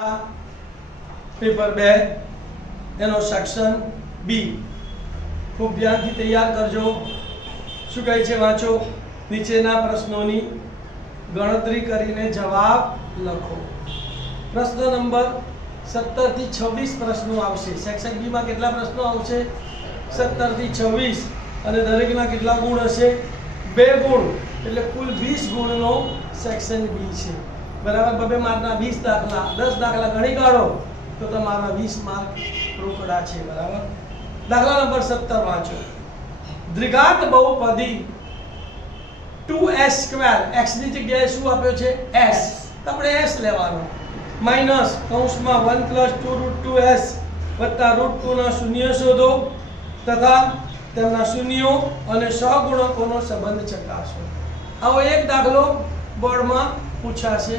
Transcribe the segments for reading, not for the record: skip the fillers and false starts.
Paper 2 એનો section B ખૂબ ધ્યાનથી તૈયાર કરજો। શું કહે છે વાંચો। નીચેના પ્રશ્નોની ગણતરી કરીને જવાબ લખો। પ્રશ્ન નંબર 17 થી 26 પ્રશ્નો આવશે। સેક્શન બી માં કેટલા પ્રશ્નો આવશે? 17 થી 26 અને દરેકના કેટલા ગુણ હશે? 2 ગુણ, એટલે કુલ 20 ગુણનો સેક્શન બી છે। बराबर। बबे मार्कना 20 दाखला 10 दाखला गणी काढो तो तमारा 20 मार्क रोकड़ा छे। बराबर। दाखला नंबर 17 वांचो। द्विघात बहुपदी 2s² x ની જગ્યાએ શું આપ્યો છે? s, તો આપણે s લેવાનો માઈનસ કૌંસમાં 1 + 2√2s વત્તા √2 ના શૂન્ય શોધો તથા તેમના શૂન્યો અને સહગુણકોનો સંબંધ ચકાસો। આવો એક દાખલો બોર્ડમાં પૂછાશે।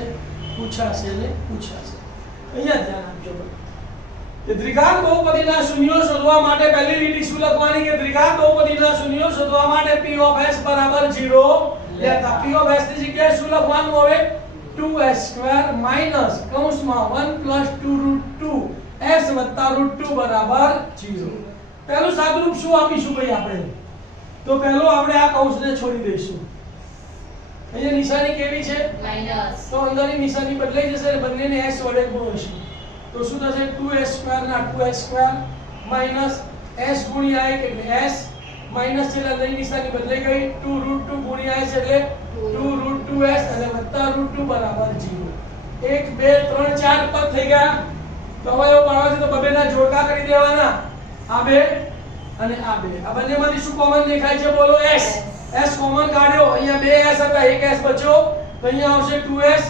અહીંયા ધ્યાન આપજો કે દ્વિઘાત બહુપદીના શૂન્યો શોધવા માટે પહેલી લીટી શું લખવાની કે દ્વિઘાત બહુપદીના શૂન્યો શોધવા માટે p of s બરાબર 0 લેતા p of s ની જગ્યાએ શું લખવાનું હવે? 2s² માઈનસ કૌંસમાં 1 + 2√2s વત્તા √2 બરાબર 0। પહેલું સાદુરૂપ શું આપીશું ભાઈ આપણે? તો પહેલો આપણે આ કૌંસને છોડી દઈશું। અહીંયા નિશાની કેવી છે? માઈનસ, તો અંદરની નિશાની બદલાઈ જશે અને બંનેને s વડે ગુણોશું તો શું થશે? 2s² ના 2s² માઈનસ s ગુણ્યા 1 એટલે s માઈનસ છે એટલે અંદરની નિશાની બદલાઈ ગઈ 2√2 ગુણ્યા s એટલે 2√2s અને વત્તા √2 બરાબર 0। 1 2 3 4 પદ થઈ ગયા। તો હવે એવું પાડવા છે તો બબેના જોડકા કરી દેવાના। આ બે અને આ બે, આ બંનેમાંથી શું કોમન દેખાય છે? બોલો s। s કોમન કાઢ્યો, અહીંયા 2s હતા, 1s બચ્યો તો અહીંયા આવશે 2s,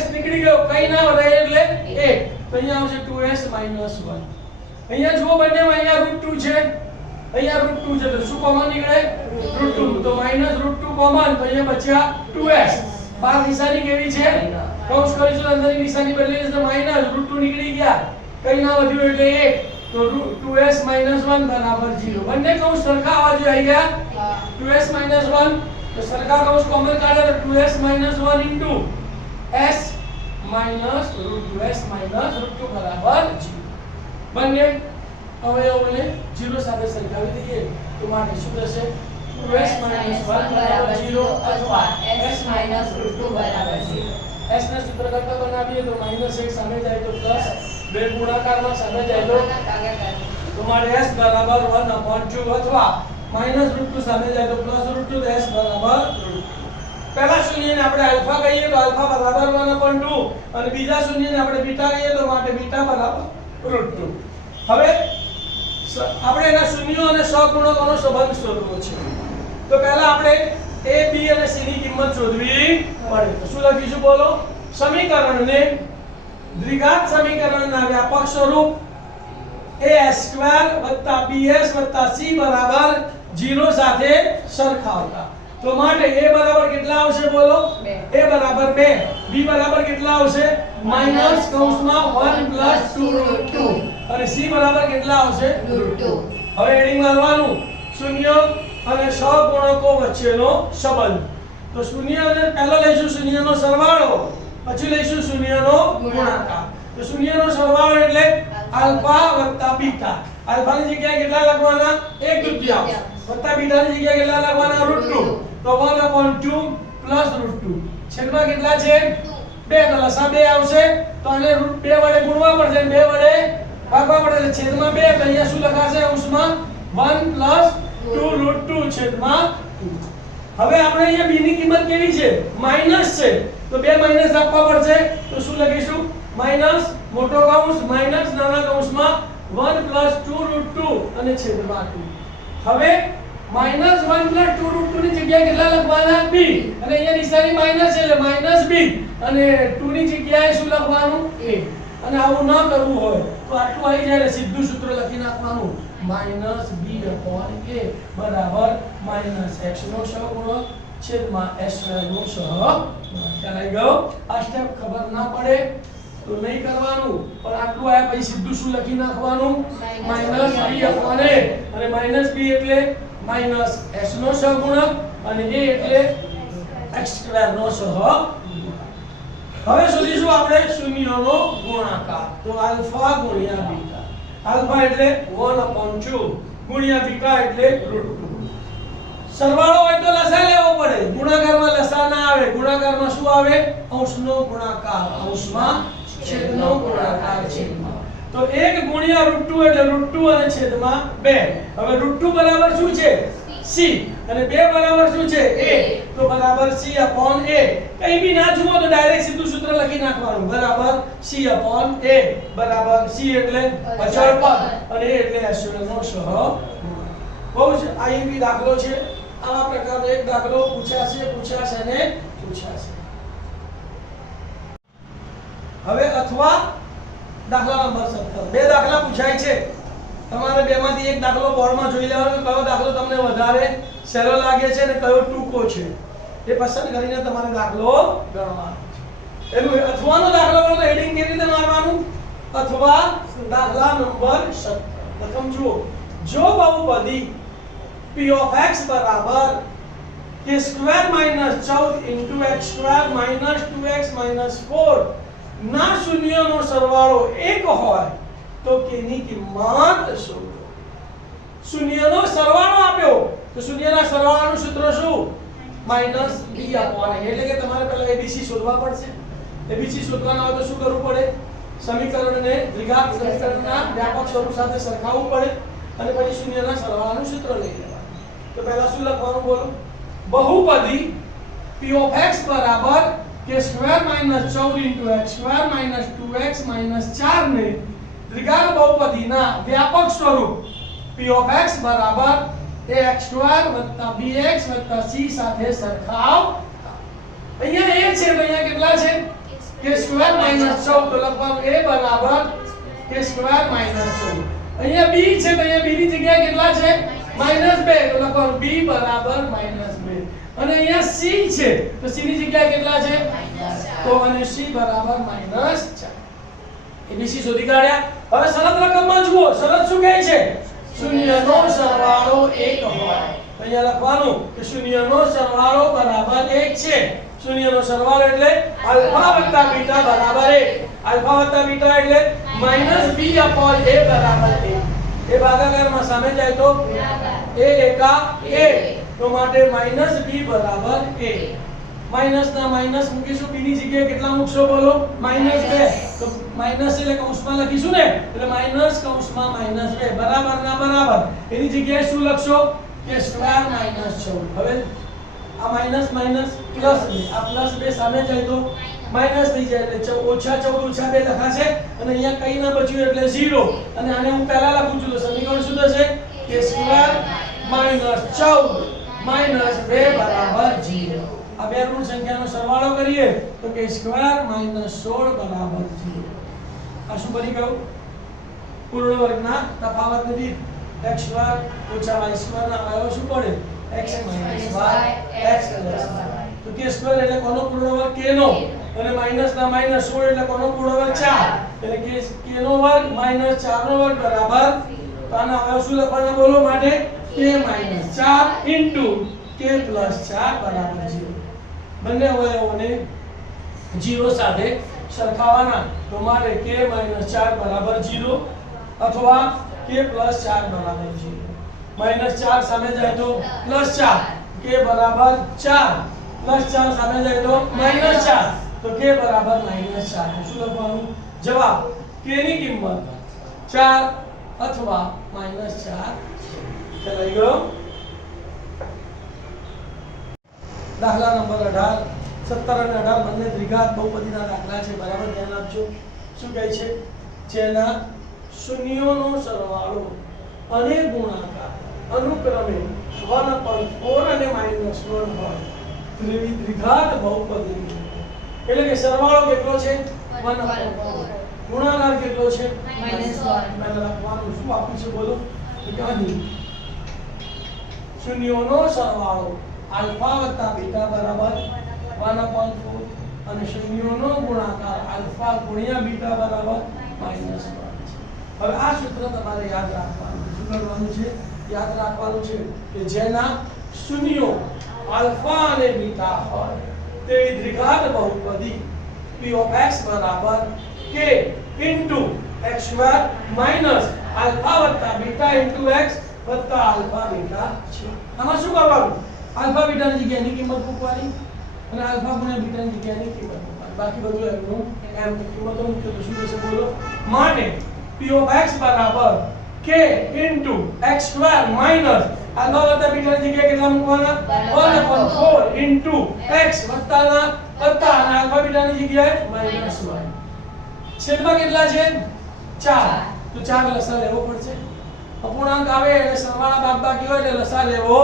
s નીકળી ગયો કઈ ના રહે એટલે 1 તો અહીંયા આવશે 2s - 1। અહીંયા જુઓ બંનેમાં અહીંયા √2 છે, અહીંયા √2 છે તો શું કોમન નીકળે? √2, તો -√2 કોમન તો અહીંયા બચ્યા 2s। બાર નિશાની કેવી છે? કૌંસ કરીશું અંદરની નિશાની બદલી જશે -√2 નીકળી ગયા કઈ ના વધ્યું એટલે 1 तो 2s - 1 बराबर 0। બંને કૌંસ સરખા આવવા જોઈએ આવી ગયા। 2s - 1 તો સરખા કૌંસ કોમન કાઢે તો 2s - 1 into s minus √2s - √2 બરાબર 0। બંને અવયવોને 0 સાથે સરખાવી દઈએ તો માટે શું થશે? 2s - 1 બરાબર 0 અથવા s - √2 બરાબર 0। s ને સૂત્ર કરતા બનાવીએ તો -1 સામે જાય તો પ્લસ, બે ગુણાકારમાં સામે જાય તો મારે s બરાબર 1/2 અથવા -√2 સામે જાય તો +√2 તો s બરાબર √2। પહેલા શૂન્યને આપણે આલ્ફા કહીએ તો આલ્ફા બરાબર 1/2 અને બીજા શૂન્યને આપણે બીટા કહીએ તો માટે બીટા બરાબર √2। હવે આપણે એના શૂન્યો અને સહગુણકોનો સંબંધ શોધવો છે તો પહેલા આપણે a b અને c ની કિંમત શોધવી પડે। તો શું લખીશું બોલો? સમીકરણને દ્વિઘાત સમીકરણના વ્યાપક સ્વરૂપ a² + bs + c બરાબર 0 સાથે સરખાવતા તો માટે a બરાબર કેટલા આવશે બોલો? 2। a બરાબર 2, b બરાબર કેટલા આવશે? માઈનસ કૌંસમાં 1 + 2√2 અને c બરાબર કેટલા આવશે? √2। હવે એડિંગ મારવાનું શૂન્ય અને સહગુણકો વચ્ચેનો સંબંધ। તો શૂન્ય અને પહેલો લઈશું શૂન્યનો સરવાળો, પછી લઈશું શૂન્યનો ગુણાકાર। તો શૂન્યનો સરવાળો એટલે આલ્ફા વત્તા બીટા। આલ્ફાની જગ્યાએ કેટલા લખવાના? 1/2 વત્તા બીટાની જગ્યાએ કેટલા લખવાના? √2 તો 1/2 + √2 છેદમાં કેટલા છે? 2 તો લસા 2 આવશે તો આને √2 વડે ગુણવા પડશે, 2 વડે ભાગવા પડશે છેદમાં 2 તો અહીંયા શું લખાશે? અંશમાં 1 + 2√2 છેદમાં 2। હવે આપણે અહીંયા b ની કિંમત કેવી છે? માઈનસ છે તો 2 માઈનસ આપવા પડશે તો શું લખીશું? માઈનસ મોટો કૌંસ માઈનસ નાના કૌંસમાં 1 + 2√2 અને છેદમાં 2। હવે -1 + 2√2 ની જગ્યાએ કેટલા લખવાના? b અને અહીંયા નિશાની માઈનસ છે એટલે -b અને 2 ની જગ્યાએ શું લખવાનું? a। અને આવું ન કરવું હોય તો આટલું આવી જાય એટલે સીધું સૂત્ર લખી નાખવાનું -b/a બરાબર -x નો સહગુણક છેદમાં s² નો સહગુણક। ખ્યાલ આવી ગયો? આ સ્ટેપ ખબર ના પડે તો નહીં કરવાનું, પણ આટલું આયા પછી સીધું શું લખી નાખવાનું? -b/a અને -b એટલે -s નો સહગુણક અને a એટલે x² નો સહગુણક। હવે શોધીશું આપણે શૂન્યનો ગુણાકાર. તો આલ્ફા ગુણ્યા બીટા. આલ્ફા એટલે 1/2 ગુણ્યા બીટા એટલે √2. સરવાળો હોય તો લસા લેવો પડે. ગુણાકારમાં લસા ના આવે. ગુણાકારમાં શું આવે? અંશનો ગુણાકાર. અંશમાં છેદનો ગુણાકાર છેદમાં. તો 1 ગુણ્યા √2 એટલે √2 અને છેદમાં 2. હવે √2 બરાબર શું છે? c અને 2 બરાબર શું છે? a. તો બરાબર c/a. કઈ બી ના જુઓ તો ડાયરેક્ટ સીધું સૂત્ર લખી નાખવાનું. બરાબર c/a. બરાબર c એટલે અચળ પદ અને a એટલે અચળનો સહગુણક. બહુ જ આઈએમપી દાખલો છે. આવા પ્રકારનો એક દાખલો પૂછાશે ને પૂછાશે. હવે અથવા દાખલા નંબર 17. બે દાખલા પૂછાય છે. તમારે બેમાંથી એક દાખલો બોર્ડમાં જોઈ લેવાનો કે કયો દાખલો તમને વધારે સહેલો લાગે છે અને કયો ટૂંકો છે. એ પસંદ કરીને તમારે દાખલો ગણવાનો છે. એનું અથવાનો દાખલો ગણો તો હેડિંગ કેવી રીતે મારવાનું? અથવા દાખલા નંબર 17. પ્રથમ જુઓ. જો બહુપદી p of x બરાબર k² - 14 * x² - 2x - 4 ના શૂન્યનો સરવાળો 1 હોય તો k ની કિંમત શોધો. શૂન્યનો સરવાળો આપ્યો તો શૂન્યના સરવાળાનું સૂત્ર શું? -b/a. એટલે કે તમારે પહેલા abc શોધવા પડશે. abc શોધવાના હોય તો શું કરવું પડે? સમીકરણને દ્વિઘાત સમીકરણના વ્યાપક સ્વરૂપ સાથે સરખાવવું પડે અને પછી શૂન્યના સરવાળાનું સૂત્ર લઈ લેવાનું. તો પહેલા શું લખવાનું બોલો? બહુપદી p of x બરાબર k² - 14 * x² - 2x - 4 ને દ્વિઘાત બહુપદીના વ્યાપક સ્વરૂપ p of x બરાબર ax² + bx + c સાથે સરખાવ. અહીંયા a છે તો અહીંયા કેટલા છે? k² - 14 તો લખવાનું a બરાબર k² - 14. અહીંયા b છે તો અહીંયા b ની જગ્યાએ કેટલા છે? -2 તો લખવાનું b બરાબર -2. અને અહીંયા c છે તો c ની જગ્યાએ કેટલા છે? તો અને c બરાબર -4. abc શોધી કાઢ્યા. હવે શરત રકમમાં જુઓ. શરત શું કહે છે? શૂન્યનો સરવાળો 1 હોય. અહીંયા લખવાનું કે શૂન્યનો સરવાળો બરાબર 1 છે. શૂન્યનો સરવાળો એટલે આલ્ફા વત્તા બીટા બરાબર 1. આલ્ફા વત્તા બીટા એટલે -b/a બરાબર 1. એ ભાગાકારમાં સામે જાય તો a એકા a. તો માટે -b બરાબર a. માઈનસ ના માઈનસ મૂકીશું. b ની જગ્યાએ કેટલા મૂકશો બોલો? -2. તો માઈનસ એટલે કૌંસમાં લખીશું ને એટલે માઈનસ કૌંસમાં -2 બરાબર ના બરાબર. એની જગ્યાએ શું લખશો? k² - 14. હવે આ માઈનસ માઈનસ પ્લસ 2. આ પ્લસ 2 સામે જાય તો માઈનસ થઈ જાય એટલે -14 - 2 લખાશે અને અહીંયા કઈ ના બચ્યું એટલે 0. અને આને હું પહેલા લખું છું તો સમીકરણ શું થશે? k² - 14 - 2 બરાબર 0. આ બે ઋણ સંખ્યાનો સરવાળો કરીએ તો k² - 16 બરાબર 0. આ શું બની ગયું? પૂર્ણ વર્ગના તફાવતની રીત. x² - y² ના અવયવ શું પડે? x - y x તો k² એટલે કોનો પૂર્ણ વર્ગ? k નો. અને માઈનસ ના માઈનસ 16 એટલે કોનો પૂર્ણ વર્ગ? 4. એટલે k નો વર્ગ - 4 નો વર્ગ બરાબર. તો આના અવયવ શું લખવાના બોલો? માટે k - 4 * k + 4 બરાબર 0. બંને અવયવોને 0 સાથે સરખાવવાના. તો માટે k - 4 બરાબર 0 અથવા k + 4 બરાબર 0. -4 સામે જાય તો +4. k બરાબર 4 +4 સામે જાય તો -4. તો k બરાબર -4. શું લખવાનું? જવાબ k ની કિંમત 4 અથવા -4 છે. ચલાઈ ગયો. દાખલા નંબર 18. 17 અને 18 બંને દ્વિઘાત બહુપદીના દાખલા છે. બરાબર ધ્યાન આપજો. શું કહે છે? જેના શૂન્યોનો સરવાળો અને ગુણાકાર અનુક્રમે 1/4 અને -1 હોય તેવી દ્વિઘાત બહુપદી. એટલે કે સરવાળો કેટલો છે? 1/4. ગુણાકાર કેટલો છે? -1. પહેલા લખવાનું શું આપ્યું છે બોલો? કે અહીં શૂન્યોનો સરવાળો આલ્ફા વત્તા બીટા બરાબર 1/4 અને શૂન્યોનો ગુણાકાર આલ્ફા ગુણ્યા બીટા બરાબર -1 છે. હવે આ સૂત્ર તમારે યાદ રાખવાનું. શું કરવાનું છે? યાદ રાખવાનું છે કે જેના શૂન્યો આલ્ફા અને બીટા હોય તેવી દ્વિઘાત બહુપદી p of x બરાબર k into x square minus alpha વત્તા beta into x વત્તા alpha beta છે. આમાં શું કરવાનું? alpha beta ની જગ્યાએ કિંમત મૂકવાની અને alpha ગુણ્યા beta ની જગ્યાએ કિંમત મૂકવાની. બાકી બધું એમનું એમ કિંમતો મૂક્યો તો શું થશે બોલો? માટે p of x બરાબર k into x square minus alpha વત્તા beta ની જગ્યાએ કેટલા મૂકવાના? 1/4 into x વત્તા અને alpha beta ની જગ્યાએ -1. છેદમાં કેટલા છે? 4. તો 4 લસા લેવો પડશે. અપૂર્ણાંક આવે એટલે સરવાળા બાદબાકી હોય એટલે લસા લેવો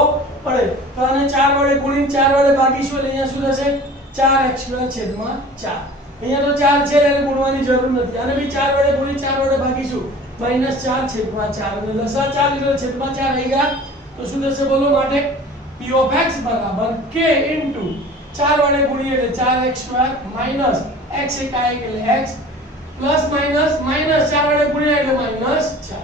પડે. તો આને 4 વડે ગુણીને 4 વડે ભાગીશું એટલે અહીંયા શું થશે? 4x² છેદમાં 4. અહીંયા તો 4 છે એટલે ગુણવાની જરૂર નથી. આને બી 4 વડે ગુણી 4 વડે ભાગીશું -4 છેદમાં 4 એટલે લસા 4 લીધો છેદમાં 4 આવી ગયા. તો શું થશે બોલો? માટે p of x બરાબર k into 4 વડે ગુણીએ એટલે 4x² minus x એકાએક એટલે x પ્લસ માઈનસ 4 વડે ગુણ્યા એટલે -4.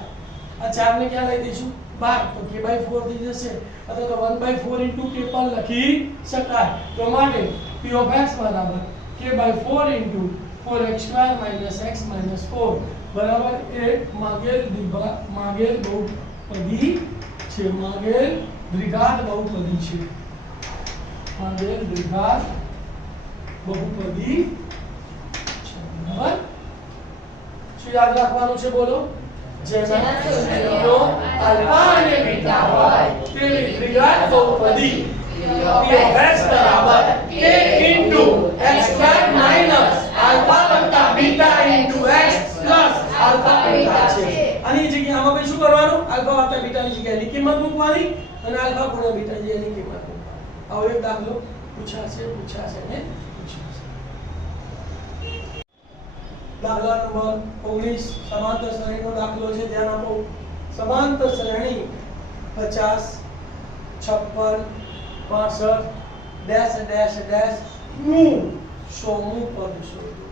આ 4 ને ક્યાં લઈ દઈશું? બહાર. તો k/4 થઈ જશે અથવા તો 1/4 into k પણ લખી શકાય. તો માટે p of x બરાબર k/4 into 4x² - x - 4 બરાબર એ માગેલ બહુપદી છે. માગેલ દ્વિઘાત બહુપદી છે. માગેલ દ્વિઘાત બહુપદી છે. બરાબર. શું યાદ રાખવાનું છે બોલો? જેના શૂન્યો આલ્ફા અને બીટા હોય તેની દ્વિઘાત બહુપદી p of x બરાબર k into x² minus alpha વત્તા beta into x plus alpha beta છે. આની જગ્યાએ આમાં પછી શું કરવાનું? alpha વત્તા beta ની જગ્યાએ કિંમત મૂકવાની અને alpha ગુણ્યા beta ની જગ્યાએ કિંમત મૂકવાની. આવો એક દાખલો પૂછાશે ને પૂછાશે. દાખલા નંબર 19 સમાંતર શ્રેણીનો દાખલો છે. ધ્યાન આપો. સમાંતર શ્રેણી 50 56 65 ડેશ ડેશ ડેશ નું 100મું પદ શોધો.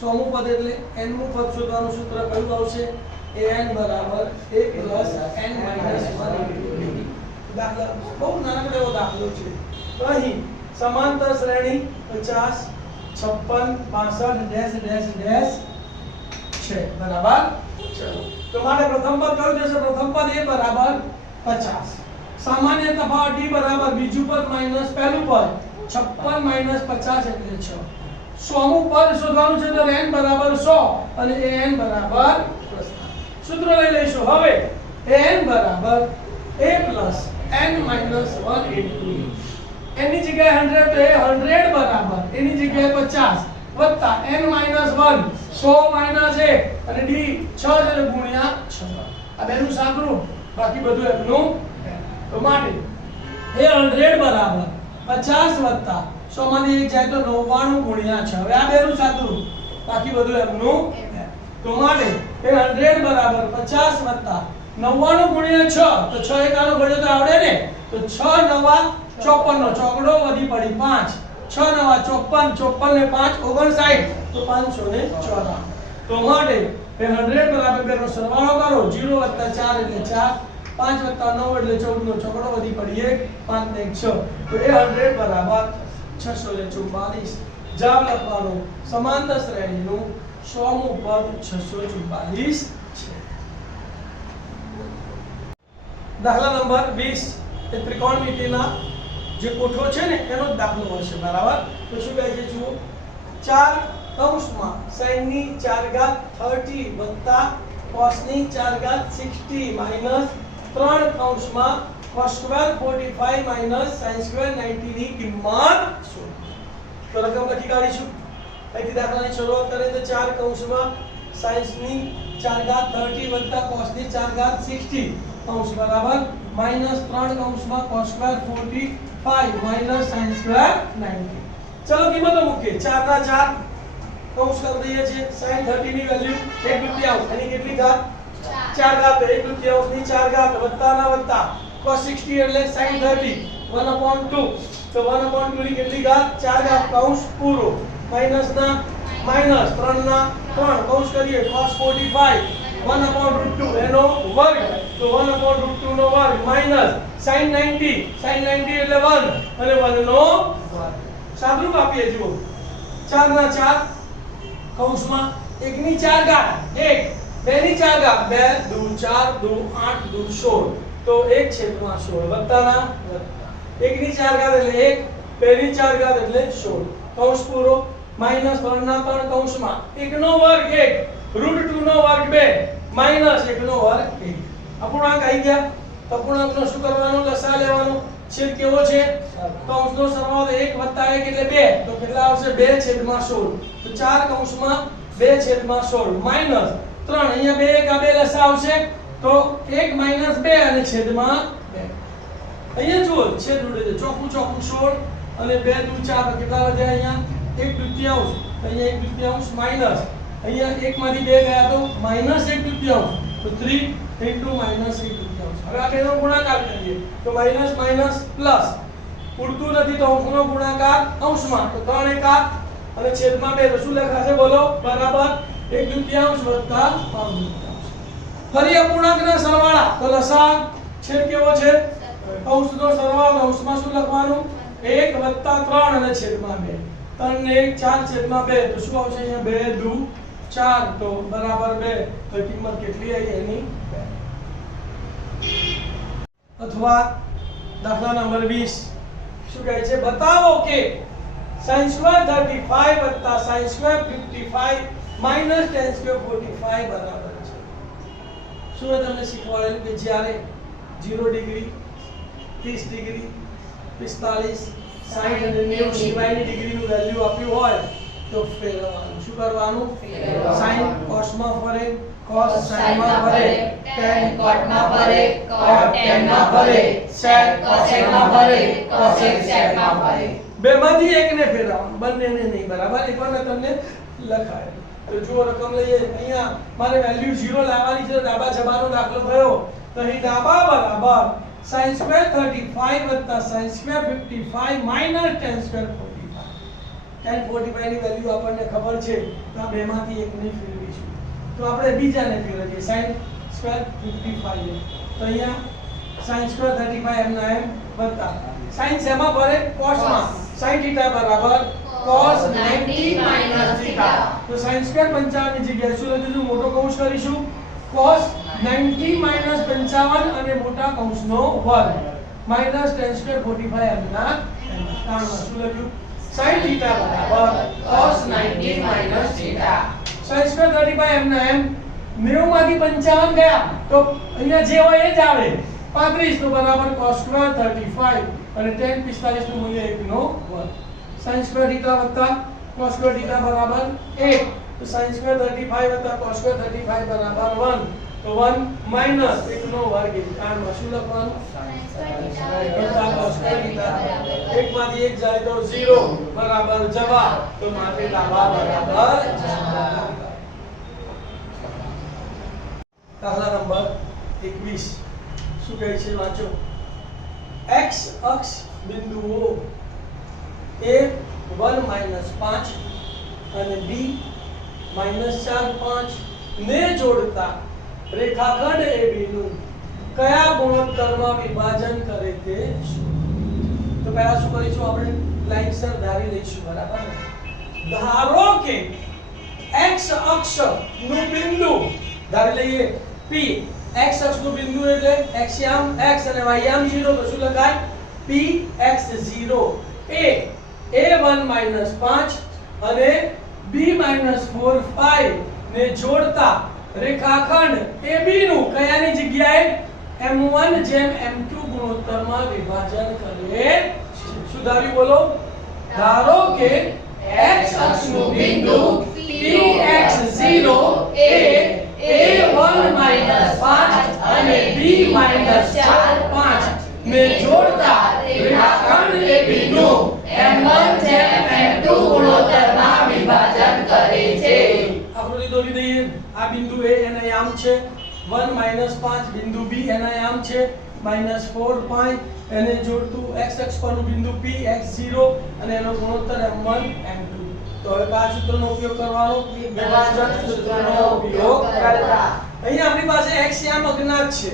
100મું પદ એટલે n મું પદ શોધવાનું સૂત્ર કયું આવશે? an બરાબર 1 + n - 1 દાખલા બહુ નાનકડો એવો દાખલો છે. તો અહીં સમાંતર શ્રેણી 50 56 65 ડેશ ડેશ ડેશ છે. બરાબર. ચલો તો મારે પ્રથમ પદ કયું થશે? પ્રથમ પદ a બરાબર 50. સામાન્ય તફાવત d બરાબર બીજું પદ માઈનસ પહેલું પદ 56 - 50 એટલે 6. 100મું પદ શોધવાનું છે તો n બરાબર 100 અને an બરાબર સૂત્ર લઈ લઈશું. હવે an બરાબર a + n - 1 into n ની જગ્યાએ 100 તો એ 100 બરાબર એની જગ્યાએ 50 વત્તા n - 1 100 - 1 અને d 6 એટલે ગુણ્યા 6. આ બેનું સાદુરૂપ, બાકી બધું એમનું. તો માટે એ 100 બરાબર 50 વત્તા 100 માંથી 1 જાય તો 99 ગુણ્યા 6. હવે આ બેનું સાદુરૂપ, બાકી બધું એમનું. તો માટે એ 100 બરાબર 50 વત્તા 99 ગુણ્યા 6 તો 6 એકાનો ગણ્યો તો આવડે ને. તો 6 નવા 54 નો ચોકડો વધી પડી 5 6 નવા 54 54 ને 5 59 તો 554. તો માટે એ 100 બરાબર બેનો સરવાળો કરો 0 + 4 એટલે 4 5 + 9 એટલે 14 નો ચોકડો વધી પડી 1 5 ને 1 6 તો એ 100 બરાબર 644. જવાબ લખવાનો સમાંતર શ્રેણીનું 100મું પદ 644 છે. દાખલા નંબર 20 એ ત્રિકોણમિતિના જે કોઠો છે ને એનો જ દાખલો હશે. બરાબર. તો શું કહે છે જુઓ. 4 કૌંસમાં sin ની 4 ઘાત 30 વત્તા cos ની 4 ઘાત 60 માઈનસ 3 કૌંસમાં cos square 45 minus sin square 90 ની કિંમત શોધો. તો રકમ લખી કાઢીશું. અહીંથી દાખલાની શરૂઆત કરીએ તો 4 કૌંસમાં sin ની 4 ઘાત 30 વત્તા cos ની 4 ઘાત 60 કૌંસ બરાબર માઈનસ 3 કૌંસમાં cos square 45 minus sin square 90. ચલો કિંમતો મૂકીએ. 4 ના 4 કૌંસ કરી દઈએ છીએ. sin 30 ની વેલ્યુ 1/2 એની કેટલી ઘાત? 4 ઘાત. 1/2 ની 4 ઘાત વત્તા ના વત્તા cos 60 એટલે sin 30 1/2 તો 1/2 ની કેટલી ઘાત? 4 ઘાત કૌંસ પૂરો માઈનસ ના માઈનસ 3 ના 3 કૌંસ કરીએ cos 45 1/√2 એનો વર્ગ તો 1/√2 નો વર્ગ માઈનસ sin 90 એટલે 1 અને 1 નો વર્ગ. સાદુરૂપ આપીએ જુઓ. 4 ના 4 કૌંસમાં 1 ની 4 ઘાત 1, 2 ની 4 ઘાત 2, 2 4, 2 8, 2 16, તો 1/16 વત્તાના વત્તા 1 ની 4 ઘાત એટલે 1, 2 ની 4 ઘાત એટલે 16, કૌંસ પૂરો. માઈનસ 3 ના 3 કૌંસમાં 1 નો વર્ગ 1, √2 નો વર્ગ 2, માઈનસ 1 નો વર્ગ 1. અપૂર્ણાંક આવી ગયા. અપૂર્ણાંકનો શું કરવાનું? લસા લેવાનો. છેદ કેવો છે? કૌંસનો સરવાળો 1 + 1 એટલે 2, તો કેટલા આવશે? 2/16. તો 4 કૌંસમાં 2/16 માઈનસ 3, અહીંયા 2 1 આ 2 લસા આવશે, તો 1 - 2 અને છેદમાં 2. અહીંયા જુઓ છેદ ઉડે છે, ચોખ્ખું 16 અને 2 × 4 કેટલા વધ્યા? અહીંયા 1/2, અહીંયા 1/2 માઈનસ અહીંયા 1 માંથી 2 ગયા તો -1/2, તો 3 × -1/2. હવે આ બેનો ગુણાકાર કરીએ તો માઈનસ માઈનસ પ્લસ, ઉડતું નથી તો અંશનો ગુણાકાર અંશમાં, તો 3 × 1 અને છેદમાં 2, તો શું લખાશે બોલો? બરાબર 1/2 વત્તા 3/2. ફરી અપૂર્ણાંકના સરવાળા, તો લસા છેદ કેવો છે? કૌંસનો સરવાળો, અંશમાં શું લખવાનું? 1 + 3 અને છેદમાં 2, 3 ને 1 4/2, તો શું આવશે? અહીંયા 2 × 4, તો બરાબર 2, તો કિંમત કેટલી આવી એની? 2. અથવા દાખલા નંબર 20 શું કહે છે? બતાવો કે sin² 35 + sin² 55 - tan² 45 બરાબર છે. શું તમને શીખવાડેલું કે જ્યારે 0 ડિગ્રી, 30 ડિગ્રી, 45, 60 અને 90 સિવાયની ડિગ્રીનું વેલ્યુ આપ્યું હોય તો ફેરવવાનું. શું કરવાનું? sin cosમાં ફરે, cos sin માં ફરે, tan cot માં ફરે, cot tan માં ફરે, sec cosec માં ફરે, cosec sec માં ફરે. બેમાંથી એકને ફેરવવાનું, બંનેને નહીં. બરાબર? એકવાર મેં તમને લખાય. તો જો રકમ લઈએ, અહીંયા મારે વેલ્યુ 0 લાવવાની છે, ડાબા જબાનો દાખલો થયો, તો અહીં ડાબા બરાબર sin² 35 + sin² 55 - tan² 45. tan 45 ની વેલ્યુ આપણને ખબર છે, તો આ બેમાંથી એકને ફેરવીશું. તો આપણે બીજાને ફેરવીએ, sin² 55, તો અહીંયા sin² 35 એમના એમ વત્તા sin શેમાં ફરે? cosમાં, sin θ બરાબર cos 90 - θ. તો sin² 55 ની જગ્યાએ શું લખીશું? મોટો કૌંસ કરીશું, cos 90 - 55 અને મોટા કૌંસનો વર્ગ માઈનસ tan² 45 એમના એમ. કારણમાં શું લખ્યું? sin θ બરાબર cos 90 - θ. sin² 35 એમના એમ 90 માંથી 55 ગયા તો અહીંયા જે હોય એ જ આવે, 35, તો બરાબર cos² 35 અને tan 45 નું મૂલ્ય 1 નો વર્ગ. sin² θ વત્તા cos² θ બરાબર 1, તો sin² 35 વત્તા cos² 35 બરાબર 1, તો 1 માઈનસ 1 નો વર્ગ. કારણમાં શું લખવાનું? વત્તા cos² θ. 1 માંથી 1 જાય તો 0 બરાબર જવાબ, તો માટે ડાબા બરાબર જવાબ. દાખલા નંબર 21 શું કહે છે? વાંચો. x અક્ષ બિંદુઓ a 1 - 5 અને b -4 5 ને જોડતા રેખાખંડ AB નું કયા ગુણોત્તરમાં વિભાજન કરે તે શોધો. તો પહેલા શું કરીશું? આપણે લાઈનસર ધારી લઈશું. બરાબર? ધારો કે x અક્ષ નું બિંદુ ધારી લઈએ P. x અક્ષ નું બિંદુ એટલે x યામ x અને y યામ 0, તો શું લખાય? P x 0 a1 - 5 અને b -4 5 ને જોડતા રેખાખંડ AB નું કયાની જગ્યાએ? m1 / m2 ગુણોત્તરમાં વિભાજન કરે છે. શું ધાર્યું બોલો? ધારો કે x અક્ષ નું બિંદુ Px0 એ a1 - 5 અને b -4 5 ને જોડતા રેખાખંડ AB નું m1 / m2 ગુણોત્તરમાં વિભાજન કરે છે. આકૃતિ દોરી દઈએ. આ બિંદુ A એના યામ છે, 1 - 5 બિંદુ B એના યામ છે, -4 5 એને જોડતું x અક્ષ પરનું બિંદુ P x0 અને એનો ગુણોત્તર m1 m2. તો હવે કયા સૂત્રનો ઉપયોગ કરવાનો? વિભાજન સૂત્રનો ઉપયોગ કરતા. અહીં આપણી પાસે x યામ અજ્ઞાત છે,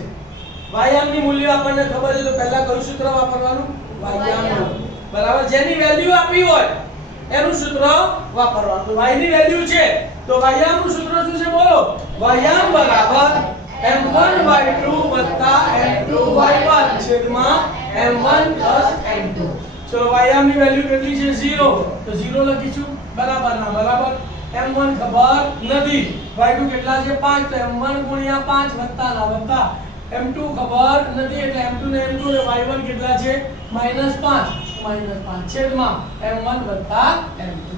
y યામની મૂલ્ય આપણને ખબર છે, તો પહેલા કયું સૂત્ર વાપરવાનું? y યામનું. બરાબર? જેની વેલ્યુ આપી હોય એનું સૂત્ર વાપરવાનું. y ની વેલ્યુ છે તો વ્યાયામ નું સૂત્ર શું છે બોલો? વ્યાયામ બરાબર m1/2 m2/1 છેદમાં m1 m2. ચલો વ્યાયામ ની વેલ્યુ કેટલી છે? 0. તો 0 લખીશું. બરાબર ના બરાબર? m1 ખબર નથી, y2 કેટલા છે? 5. તો m1 * 5 વત્તા ના વત્તા m2 ખબર નથી એટલે m2 ને m2 ને y1 કેટલા છે? -5. -5 છેદમાં m1 વત્તા m2.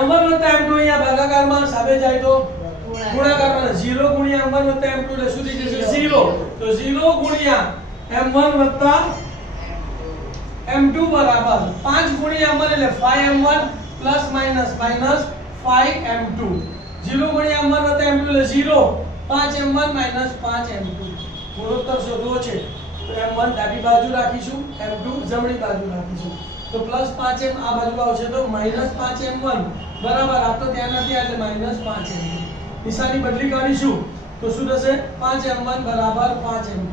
m1 વત્તા m2 અહીંયા ભાગાકારમાં સામે જાય તો ગુણાકારમાં 0 * m1 વત્તા m2 એટલે શું થઈ જશે? 0. તો 0 * m1 વત્તા m2 બરાબર 5 * m1 એટલે 5m1 plus minus 5m2. 0 * m1 વત્તા m2 એટલે 0. 5m1 5m2. ગુણોત્તર શોધવો છે તો m1 ડાબી બાજુ રાખીશું, m2 જમણી બાજુ રાખીશું. તો પ્લસ 5m આ બાજુ આવશે તો -5m1 બરાબર. આ તો ત્યાં નથી એટલે -5m2. નિશાની બદલી કાઢીશું તો શું થશે? 5m1 બરાબર 5m2.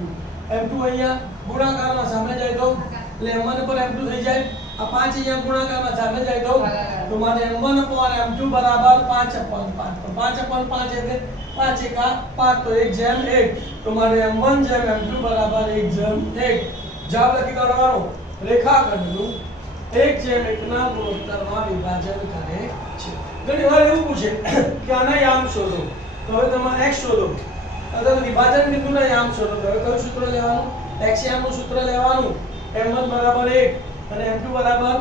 m2 અહીંયા ગુણાકારમાં સામે જાય તો એટલે m1 પર m2 થઈ જાય. આ 5 અહીંયા ગુણાકારમાં સામે જાય તો મારે m1 m2 બરાબર 5/5. તો 5/5 એટલે 5 * 5 તો 1/1. તો મારે m1 / m2 બરાબર 1/1. જવાબ લખી કાઢવાનો. રેખાખંડનું 1/1 ના ગુણોત્તરમાં વિભાજન કરે છે. ઘણી વાર એવું પૂછે કે આના યામ શોધો. તો હવે તમારે x શોધો અથવા વિભાજન બિંદુના યામ શોધો. તો હવે કયું સૂત્ર લેવાનું? x યામનું સૂત્ર લેવાનું. m1 બરાબર 1 અને m2 બરાબર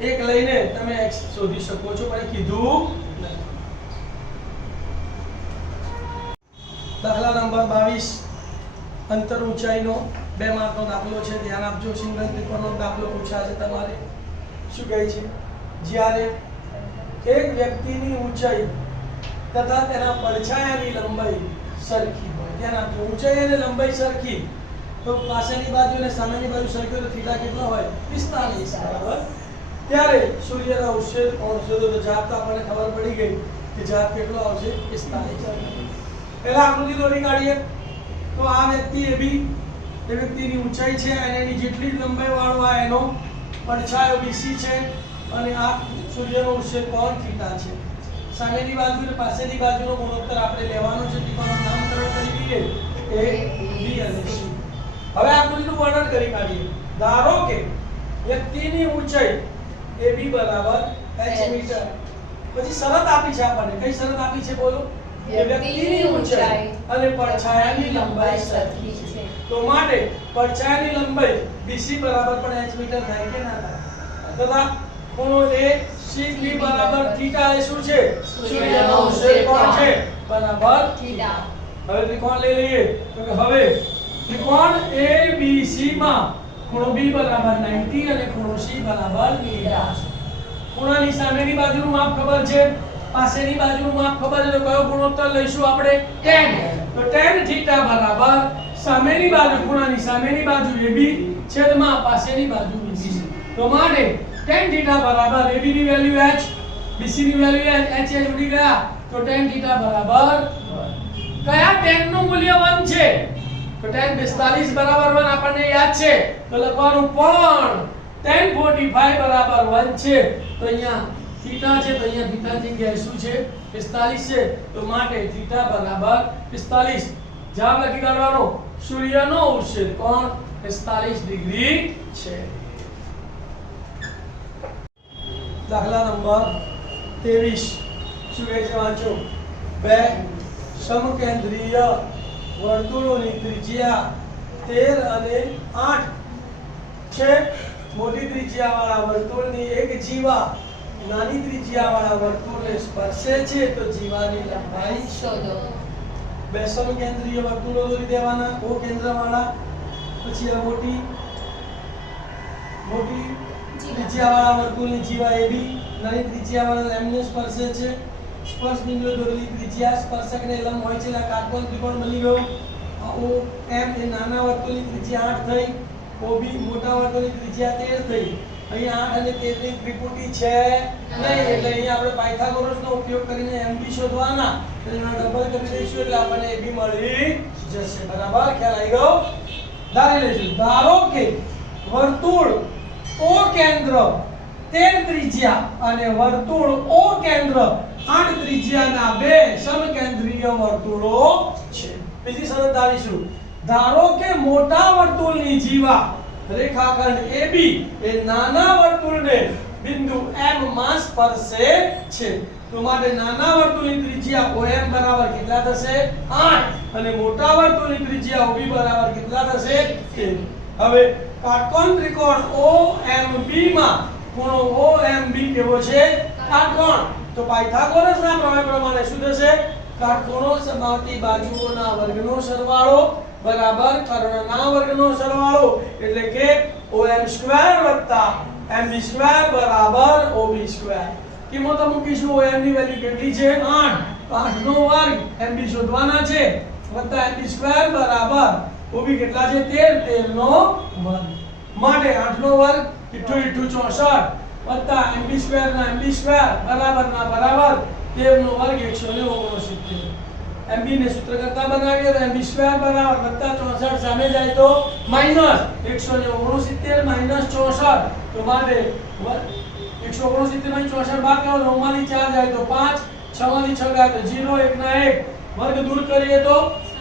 1 લઈને તમે x શોધી શકો છો, પણ કીધું નહીં. દાખલા નંબર 22 અંતર ઊંચાઈનો 2 માર્કનો દાખલો છે. ધ્યાન આપજો. સિંગલ ત્રિકોણનો દાખલો પૂછ્યા છે તમારે. શું કહે છે? જ્યારે એક વ્યક્તિની ઊંચાઈ તથા તેના પડછાયાની લંબાઈ સરખી હોય. ધ્યાન આપજો. ઊંચાઈ અને લંબાઈ સરખી તો પાછળની બાજુ અને સામેની બાજુ સરખી હોય તો થીટા કેટલો હોય? 45 બરાબર. ત્યારે સૂર્યના ઉત્સેદ કોણ શોધો. તો જવાબ તો આપણને ખબર પડી ગઈ કે જવાબ કેટલો આવશે? 45. પહેલા આકૃતિ દોરી કાઢીએ. તો આ વ્યક્તિ એ વ્યક્તિની ઊંચાઈ છે અને એની જેટલી લંબાઈ વાળો આ એનો પડછાયો BC છે અને આ સૂર્યનો ઉત્સેદ કોણ થીટા છે. સામેની બાજુ અને પાછળની બાજુનો ગુણોત્તર આપણે લેવાનો છે. ત્રિકોણનું નામકરણ કરી દઈએ A, B અને C. હવે આકૃતિનું વર્ણન કરી કાઢીએ. ધારો કે વ્યક્તિની ઊંચાઈ AB બરાબર h મીટર. પછી શરત આપી છે આપણને. કઈ શરત આપી છે બોલો? કે વ્યક્તિની ઊંચાઈ અને પડછાયાની લંબાઈ સરખી છે. તો માટે પડછાયાની લંબાઈ BC બરાબર પણ h મીટર થાય કે ના થાય? તથા ખૂણો ACB બરાબર થીટા એ શું છે? સૂર્યનો ઉત્સેદ કોણ છે બરાબર થીટા. હવે ત્રિકોણ લઈ લઈએ. તો હવે ત્રિકોણ ABC માં ખૂણો B બરાબર 90 અને ખૂણો C બરાબર θ. ખૂણાની સામેની બાજુનું માપ ખબર છે, પાછળની બાજુનું માપ ખબર છે, તો કયો ગુણોત્તર લઈશું આપણે? tan. તો tan θ બરાબર સામેની બાજુ ખૂણાની સામેની બાજુ AB છેદમાં પાછળની બાજુ BC. તો માટે tan θ બરાબર AB ની વેલ્યુ h, BC ની વેલ્યુ h ઉડી ગયા. તો tan θ બરાબર 1. કયા tan નું મૂલ્ય 1 છે? તો tan 45 બરાબર 1 આપણને યાદ છે. તો લખવાનું પણ tan 45 બરાબર 1 છે. તો અહીંયા થીટા છે તો અહીંયા થીટા જગ્યાએ શું છે? 45 છે. તો માટે થીટા બરાબર 45. જવાબ લખી કાઢવાનો. સૂર્યનો ઉત્સેદ કોણ 45 ડિગ્રી છે. દાખલા નંબર 23 શું કહે છે? વાંચો. બે સમકેન્દ્રીય વર્તુળોની ત્રિજ્યા 13 અને 8 છે. મોટી ત્રિજ્યાવાળા વર્તુળની એક જીવા નાની ત્રિજ્યાવાળા વર્તુળને સ્પર્શે છે તો જીવાની લંબાઈ શોધો. બે સમકેન્દ્રીય વર્તુળો દોરી દેવાના. ઓ કેન્દ્રવાળા. પછી આ મોટી ત્રિજ્યાવાળા વર્તુળની જીવા AB નાની ત્રિજ્યાવાળા લંબને સ્પર્શે છે. સ્પર્શ બિંદુ દોરેલી ત્રિજ્યા સ્પર્શકને લંબ હોય છે. આ કાટકોણ ત્રિકોણ બની ગયો. OM એ નાના વર્તુળની ત્રિજ્યા 8 થઈ. OB મોટા વર્તુળની ત્રિજ્યા 13 થઈ. અહીંયા 8 અને 13 ની ત્રિપુટી છે નહીં એટલે અહીંયા આપણે પાયથાગોરસનો ઉપયોગ કરીને MB શોધવાના. એટલે ડબલ કરી દઈશું એટલે આપણને AB મળી જશે. બરાબર? ખ્યાલ આવી ગયો? ધારી લઈશું. ધારો કે વર્તુળ O કેન્દ્ર 13 ત્રિજ્યા અને વર્તુળ O કેન્દ્ર 8 ત્રિજ્યાના બે સમકેન્દ્રીય વર્તુળો છે. બીજી શરત ધારીશું. ધારો કે મોટા વર્તુળની જીવા રેખાખંડ AB એ નાના વર્તુળને બિંદુ M માં સ્પર્શે છે. તો માટે નાના વર્તુળની ત્રિજ્યા OM બરાબર કેટલા થશે? 8 અને મોટા વર્તુળની ત્રિજ્યા OB બરાબર કેટલા થશે? 13. હવે કાટકોણ ત્રિકોણ OMB માં ખૂણો OMB કેવો છે? કાટકોણ. તો પાયથાગોરસના પ્રમેય પ્રમાણે શું થશે? કાટખૂણો સમાવતી બાજુઓના વર્ગનો સરવાળો બરાબર કર્ણના વર્ગનો સરવાળો, એટલે કે OM² + MB² બરાબર OB². કિંમતો મૂકીશું. OM ની વેલ્યુ કેટલી છે? 8. તો 8 નો વર્ગ MB શોધવાના છે વત્તા MB² બરાબર OB કેટલા છે? 13. 13 નો વર્ગ માટે 8 નો વર્ગ 8 * 64 વત્તા MB² ના MB² બરાબર ના બરાબર 13 નો વર્ગ 169. MB ને સૂત્ર કરતા બનાવીએ તો MB² બરાબર વત્તા 64 સામે જાય તો માઈનસ 169 માઈનસ 64. તો માટે 169 માંથી 64 બાદ કરો 9 માંથી 4 જાય તો 5, 6 માંથી 6 જાય તો 0, 1 ના 1 વર્ગ દૂર કરીએ તો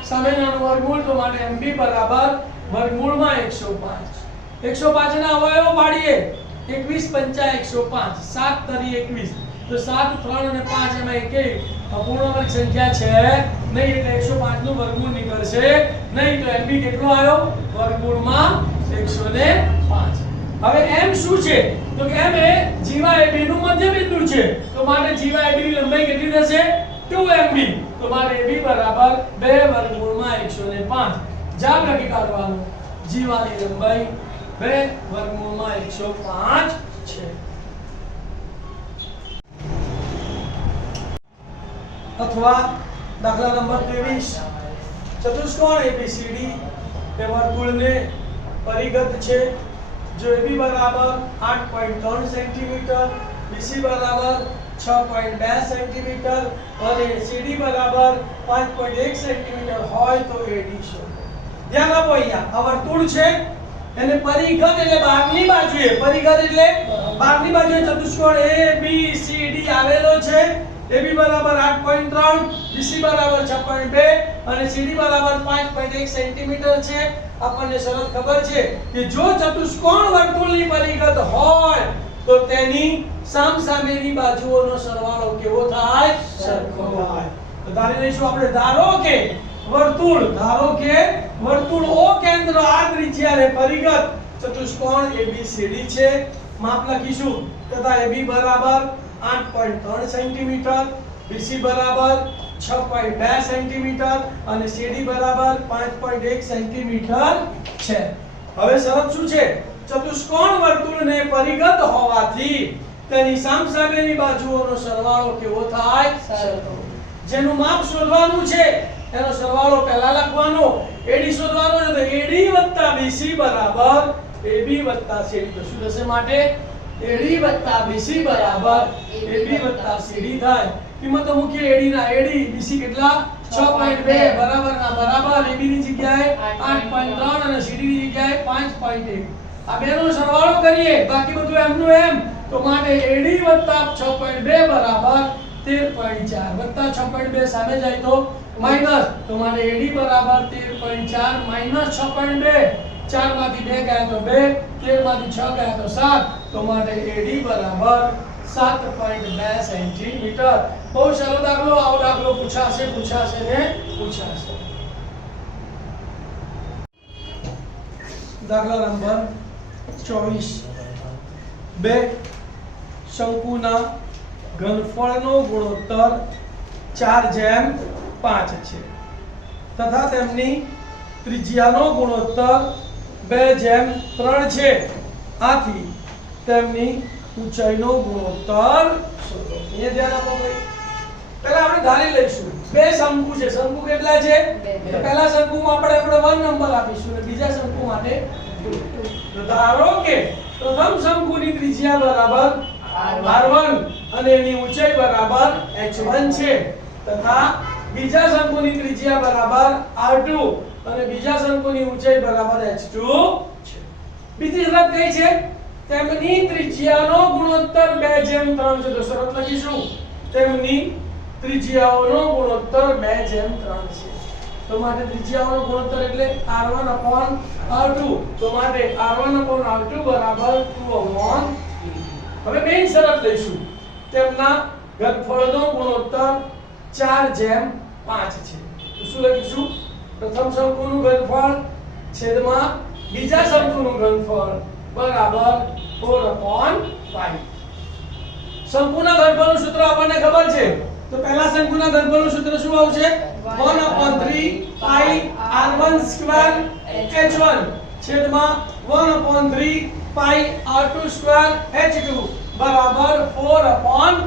સામેનાનું વર્ગમૂળ. તો માટે MB બરાબર વર્ગમૂળમાં 105. 105 ના અવયવો પાડીએ. 21 × 5 = 105. 7 તરી 21. તો 7, 3 અને 5 એમાં એક અપૂર્ણ વર્ગ સંખ્યા છે નહીં, એટલે 105 નું વર્ગમૂળ નીકળશે નહીં. તો MB કેટલો આવ્યો? વર્ગમૂળમાં 105. હવે M શું છે? તો કે M એ જીવા AB નું મધ્યબિંદુ છે. તો માટે જીવા AB ની લંબાઈ કેટલી થશે? 2MB. તો માટે AB બરાબર 2 વર્ગમૂળમાં 105. જાબ લખી કાઢવાનું. જીવાની લંબાઈ 2 વર્ગમૂળમાં 105 છે. અથવા દાખલા નંબર 23. ચતુષ્કોણ ABCD એ વર્તુળને પરિઘત છે. જો AB બરાબર 8.3 સેન્ટીમીટર, BC બરાબર 6.2 સેન્ટીમીટર અને CD બરાબર 5.1 સેન્ટીમીટર હોય તો AD શોધો. ધ્યાન આપો. અહીંયા આ વર્તુળ છે એને પરિઘત એટલે બહારની બાજુએ, પરિઘત એટલે બહારની બાજુએ ચતુષ્કોણ ABCD આવેલો છે. AB બરાબર 8.3, BC બરાબર 6.2 અને CD બરાબર 5.1 સેન્ટીમીટર છે. આપણને શરત ખબર છે કે જો ચતુષ્કોણ વર્તુળની પરિઘત હોય તો તેની સામસામેની બાજુઓનો સરવાળો કેવો થાય? સરખો થાય. તો ધારી લઈશું આપણે. ધારો કે વર્તુળ O કેન્દ્ર આ ત્રિજ્યાને પરિઘત ચતુષ્કોણ ABCD છે. માપ લખીશું. તથા AB બરાબર 8.3 સેન્ટીમીટર, BC બરાબર 6.2 સેન્ટીમીટર અને CD બરાબર 5.1 સેન્ટીમીટર છે. હવે શરત શું છે? ચતુષ્કોણ વર્તુળને પરિઘત હોવાથી તેની સામસામેની બાજુઓનો સરવાળો કેવો થાય? સરખો. જેનું માપ શોધવાનું છે એનો સરવાળો પહેલા લખવાનો. AD શોધવાનો છે તો AD + BC બરાબર AB + CD. તો શું થશે? માટે AD + BC બરાબર AB + CD થાય. કિંમતો મૂકીએ. AD ના AD, BC કેટલા? 6.2 બરાબર ના બરાબર AB ની જગ્યાએ 8.3 અને CD ની જગ્યાએ 5.1. આ બેનો સરવાળો કરીએ બાકી બધું M નું M. તો માટે AD + 6.2 બરાબર 13.4 વત્તા 6.2 સામે જાય તો માઈનસ. તો માટે AD બરાબર 13.4 માઈનસ 6.2. 4 માંથી 2 ગયા તો 2, 13 માંથી 6 ગયા તો 7. તો માટે AD બરાબર 7.2 સેન્ટીમીટર. બહુ સરળ દાખલો. આવો દાખલો પૂછાશે ને પૂછાશે. દાખલા નંબર 24. બે શંકુના ઘનફળનો ગુણોત્તર 4/5 છે તથા તેમની ત્રિજ્યાનો ગુણોત્તર 2/3 છે. આથી તેમની ઊંચાઈનો ગુણોત્તર શોધો. એ ધ્યાન આપો ભાઈ. પહેલા આપણે ધારી લઈશું. બે શંકુ છે. શંકુ કેટલા છે? તો પહેલા શંકુમાં આપણે 1 નંબર આપીશું અને બીજા શંકુ માટે 2. તો ધારો કે પ્રથમ શંકુની ત્રિજ્યા બરાબર r1 અને એની ઊંચાઈ બરાબર h1 છે તથા બીજા શંકુની ત્રિજ્યા બરાબર r2 અને બીજા શંકુની ઊંચાઈ બરાબર h2 છે. બીજી શરત કઈ છે? તેમની ત્રિજ્યાનો ગુણોત્તર 2/3 છે. તો શરત લખીશું તેમની ત્રિજ્યાઓનો ગુણોત્તર 2:3 છે. તો માટે ત્રિજ્યાઓનો ગુણોત્તર એટલે r1/r2. તો માટે r1/r2 બરાબર 2/3. હવે બેન શરત લઈશું. તેમના ઘનફળનો ગુણોત્તર 4:5 છે. તો શું લખીશું? પ્રથમ શંકુનું ઘનફળ છેદમાં બીજા શંકુનું ઘનફળ બરાબર 4/5. શંકુના ઘનફળનું સૂત્ર આપણને ખબર છે. તો પહેલા શંકુના ઘનફળનું સૂત્ર શું આવશે? 1/3 પાઈ r1² h1 છેદમાં 1/3 પાઈ r2² h2 બરાબર 4/5.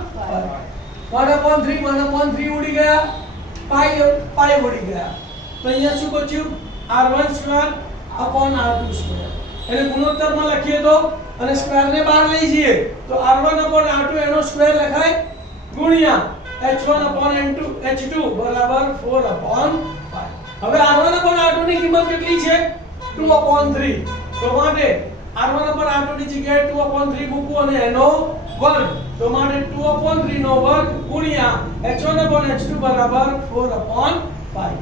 1/3 ઉડી ગયા, પાઈ ઉડી ગયા. તો અહીંયા શું બચ્યું? r1²/r2². એને ગુણોત્તરમાં લખીએ તો અને સ્ક્વેર ને બહાર લઈ જઈએ તો r1/r2 એનો સ્ક્વેર લખાય ગુણ્યા h1/h2 બરાબર 4/5. હવે r1/r2 ની કિંમત કેટલી છે? 2/3. તો માટે r1/r2 ની જગ્યાએ 2/3 મૂકવું અને એનો વર્ગ. તો માટે 2/3 નો વર્ગ ગુણ્યા h1/h2 બરાબર 4/5.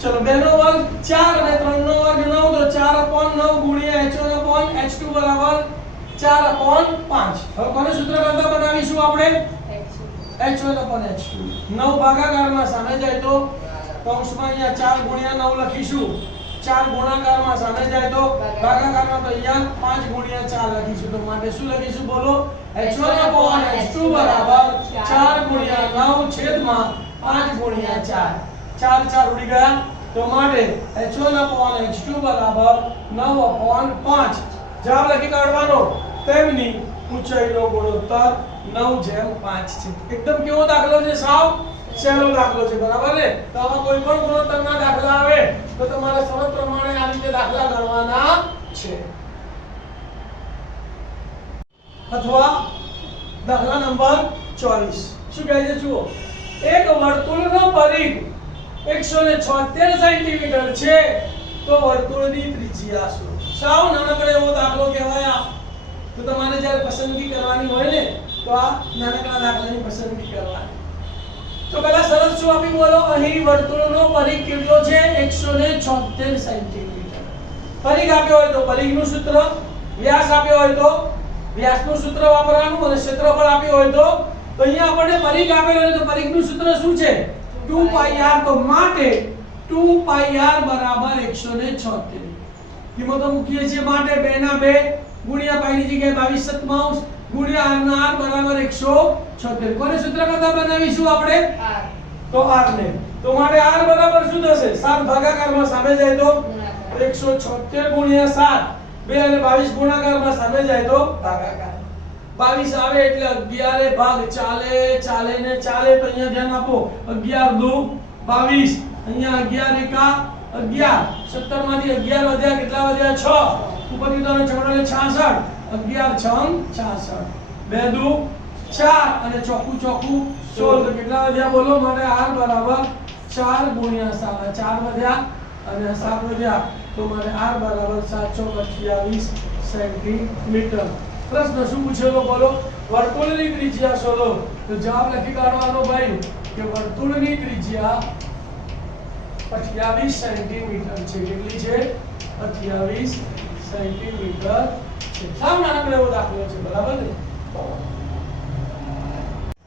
ચલો 2 નો વર્ગ 4 અને 3 નો વર્ગ 9. તો 4/9 ગુણ્યા h1/h2 બરાબર 4/5. હવે કોને સૂત્ર કરતા બનાવીશું આપણે? h1/h2. 9 ભાગાકારમાં સામે જાય તો કૌંસમાં અહીંયા 4 ગુણ્યા 9 લખીશું. 4 ગુણાકારમાં સામે જાય તો ભાગાકારમાં તો અહીંયા 5 ગુણ્યા 4 લખીશું. તો માટે શું લખીશું બોલો? h1/h2 બરાબર 4 ગુણ્યા 9 છેદમાં 5 ગુણ્યા 4. 4 ઉડી ગયા. તો માટે h1/h2 બરાબર 9/5. જવાબ લખી કાઢવાનો. તેમની ઊંચાઈનો ગુણોત્તર 9:5 છે. એકદમ કેવો દાખલો છે? સાવ સહેલો દાખલો છે, બરાબર ને? તો આવા કોઈ પણ ગુણોત્તરના દાખલા આવે તો તમારે શરત પ્રમાણે આ રીતે દાખલા ગણવાના છે. અથવા દાખલા નંબર 24 શું કહે છે જુઓ. એક વર્તુળનો પરિઘ 176 સેન્ટીમીટર છે તો વર્તુળની ત્રિજ્યા શું? સાવ નાનકડો એવો દાખલો કહેવાય. તો તમારે જ્યારે પસંદગી કરવાની હોય ને તો આ નાનકડા દાખલાની પસંદગી કરવાની. તો પહેલા શરત શું આપી બોલો? અહીં વર્તુળનો પરિઘ કેટલો છે? 176 સેન્ટીમીટર. પરિઘ આપ્યો હોય તો પરિઘનું સૂત્ર, વ્યાસ આપ્યો હોય તો વ્યાસનું સૂત્ર વાપરવાનું અને ક્ષેત્રફળ આપ્યો હોય તો અહીંયા આપણને પરિઘ આપેલો હોય તો પરિઘનું સૂત્ર શું છે? 2πr. તો માટે 2πr બરાબર 176. કિંમતો મૂકીએ છીએ. માટે 2 ના 2 ગુણ્યા પાઈ ની જગ્યાએ 22/7 ગુણ્યા r ના r બરાબર 176. કોને સૂત્ર કરતા બનાવીશું આપણે? r. તો r ને. તો માટે r બરાબર શું થશે? 7 ભાગાકારમાં સામે જાય તો 176 ગુણ્યા 7. 2 અને 22 ગુણાકારમાં સામે જાય તો ભાગાકાર. 22 આવે એટલે 11 ભાગ ચાલે ને ચાલે. તો અહીંયા ધ્યાન આપો. 11 દુ 22. અહીંયા 11 એકા 11. 17 માંથી 11 વધ્યા. કેટલા વધ્યા? 6. ઉપરથી તો છોડો એટલે 66. 11 6 66. 2 દુ 4 અને ચોકું 16. તો કેટલા વધ્યા બોલો? માટે r બરાબર 4 ગુણ્યા 7. 4 વધ્યા અને 7 વધ્યા. તો મારે r બરાબર 728 સેન્ટીમીટર. પ્રશ્ન શું પૂછેલો બોલો? વર્તુળની ત્રિજ્યા શોધો. તો જવાબ લખી કાઢવાનો ભાઈ કે વર્તુળની ત્રિજ્યા 28 સેન્ટીમીટર છે. કેટલી છે? 28 સેન્ટીમીટર છે. સાવ નાનકડો એવો દાખલો છે, બરાબર ને?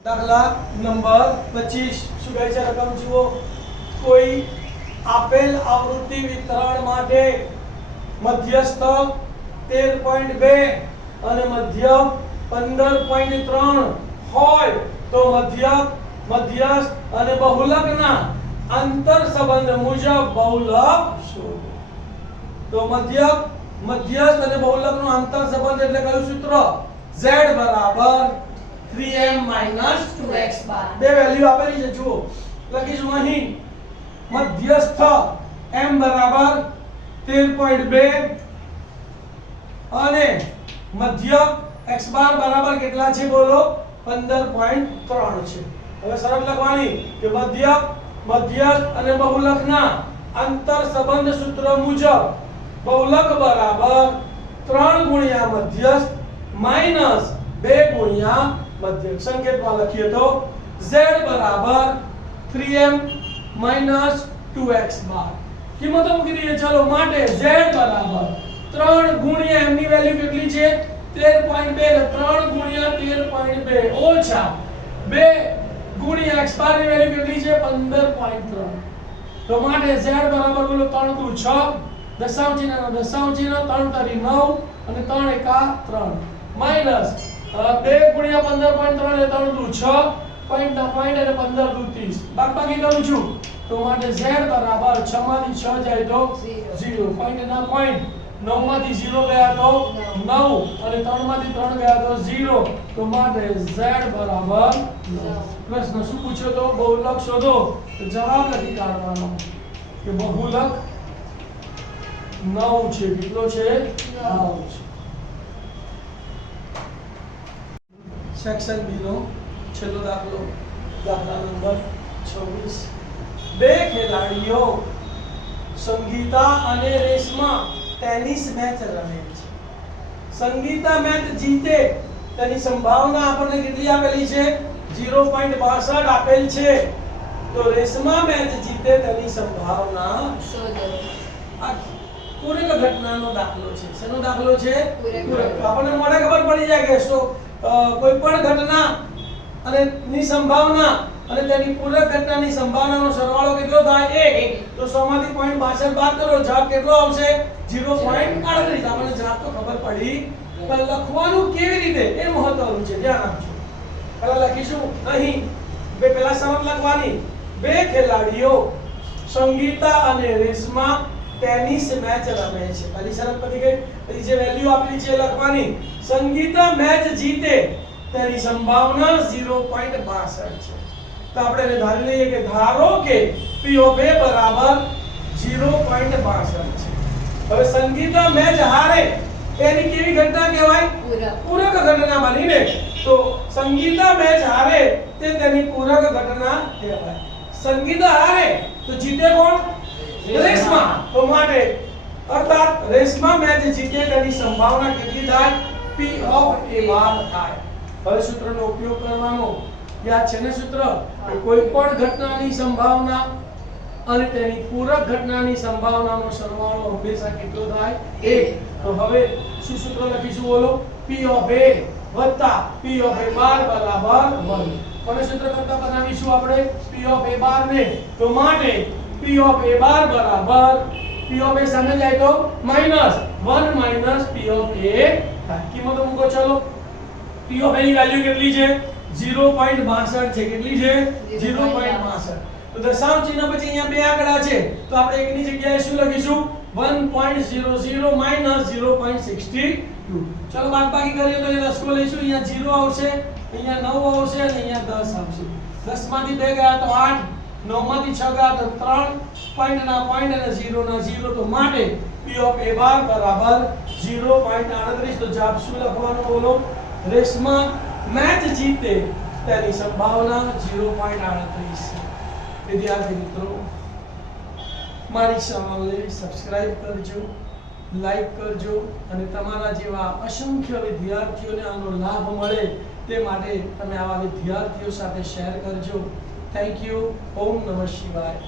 દાખલા નંબર 25 શું કહે છે? રકમ જુઓ. કોઈ આપેલ આવૃત્તિ વિતરણ માટે મધ્યસ્થ 13.2 અને મધ્યક 15.3 હોય તો મધ્યસ્થ અને બહુલકના અંતર સંબંધ મુજબ બહુલક શોધો. તો મધ્યસ્થ અને બહુલકનો અંતર સંબંધ એટલે કયું સૂત્ર? z બરાબર 3m - 2x બાર. બે વેલ્યુ આપેલી છે જુઓ. લખીશું અહીં મધ્યસ્થ m બરાબર 13.2 અને મધ્યક x બાર બરાબર કેટલા છે બોલો? 15.3 છે. હવે શરત લખવાની કે મધ્યસ્થ અને બહુલકના અંતર સંબંધ સૂત્ર મુજબ બહુલક બરાબર 3 ગુણ્યા મધ્યસ્થ માઈનસ 2 ગુણ્યા મધ્યક સંકેતમાં લખીએ તો z બરાબર 3m માઈનસ 2x બાર કિંમતો મૂકી દઈએ ચલો માટે z બરાબર 3 ગુણ્યા m ની વેલ્યુ કેટલી છે 13.2 3 ગુણ્યા 13.2 ઓછા 2 ગુણ્યા x બાર ની વેલ્યુ કેટલી છે 15.3 તો માટે z બરાબર બોલો 3 દુ 6 દશાંશ ચિહ્ન 3 તરી 9 અને 3 એકા 3 માઈનસ 2 ગુણ્યા 15.3 એટલે 3 દુ 6 પોઈન્ટ અને 15 દુ 30 બાદબાકી કરું છું તો માટે z બરાબર 6 માંથી 6 જાય તો 0 પોઈન્ટ ના પોઈન્ટ 9 માંથી 0 ગયા તો 9 અને 3 માંથી 3 ગયા તો 0 તો માટે z બરાબર 9 પ્રશ્ન શું પૂછ્યો તો બહુલક શોધો તો જવાબ લખી કાઢવાનો કે બહુલક 9 છે કેટલો છે 9 છે સેક્શન બી નો છેલ્લો દાખલો દાખલા નંબર 26 બે ખેલાડીઓ સંગીતા અને રેશમા ટેનિસ મેચ રમે છે સંગીતા મેચ જીતે તેની સંભાવના આપણને કેટલી આપેલી છે 0.62 આપેલ છે તો રેશમા મેચ જીતે તેની સંભાવના આ પૂરક ઘટનાનો દાખલો છે શેનો દાખલો છે પૂરક આપણને મોઢે ખબર પડી જાય કે કોઈ પણ ઘટના અને ની સંભાવના અને તેની પૂરક ઘટનાની સંભાવનાનો સરવાળો કેટલો થાય 1 તો 100 માંથી 0.62 બાદ કરો જવાબ કેટલો આવશે 0.38 આપણને જવાબ તો ખબર પડી પણ લખવાનું કેવી રીતે એ મહત્વનું છે ધ્યાન આપજો પહેલા લખીશું અહીં બે પહેલા શરત લખવાની બે ખેલાડીઓ સંગીતા અને રેશમા ટેનિસ મેચ રમે છે પહેલી શરત પડી ગઈ પછી જે વેલ્યુ આપેલી છે લખવાની સંગીતા મેચ જીતે તેની સંભાવના 0.62 છે તો આપણે એને ધારી લઈએ કે ધારો કે P of A બરાબર 0.62 છે હવે સંગીતા મેચ હારે એની કેવી ઘટના કહેવાય પૂરક ઘટના માનીને તો સંગીતા મેચ હારે તે તેની પૂરક ઘટના કહેવાય સંગીતા હારે તો જીતે કોણ રેશમા તો માટે અર્થાત રેશમા મેચ જીતે તેની સંભાવના કેટલી થાય P of A બાર થાય હવે સૂત્રનો ઉપયોગ કરવાનો યાદ છે ને સૂત્ર કે કોઈ પણ ઘટનાની સંભાવના અને તેની પૂરક ઘટનાની સંભાવનાનો સરવાળો હંમેશા કેટલો થાય 1 તો હવે શું સૂત્ર લખીશું બોલો P of A વત્તા P of A બાર બરાબર 1 કોને સૂત્ર કરતા બનાવીશું આપણે P of A બાર ને તો માટે P of A બાર બરાબર P of A સામે જાય તો -1 માઈનસ P of A થાય કિંમતો મૂકો ચલો P of A ની વેલ્યુ કેટલી છે 0.62 છે કેટલી છે 0.62 તો દશાંશ ચિહ્ન પછી અહીંયા બે આંકડા છે તો આપણે એકની જગ્યાએ શું લખીશું 1.00 માઈનસ 0.62 ચલો બાદબાકી કરીએ તો એ લસકો લઈશું અહીંયા 0 આવશે અહીંયા 9 આવશે અને અહીંયા 10 આવશે 10 માંથી 2 ગયા તો 8 9 માંથી 6 ગયા તો 3 પોઈન્ટ ના પોઈન્ટ અને 0 ના 0 તો માટે P of A બાર બરાબર 0.38 તો જવાબ શું લખવાનો બોલો રેશમા મેચ જીતે તેની સંભાવના 0.38 છે વિદ્યાર્થી મિત્રો મારી ચેનલને સબસ્ક્રાઇબ કરજો લાઈક કરજો અને તમારા જેવા અસંખ્ય વિદ્યાર્થીઓને આનો લાભ મળે તે માટે તમે આવા વિદ્યાર્થીઓ સાથે શેર કરજો થેન્ક યુ ઓમ નમઃ શિવાય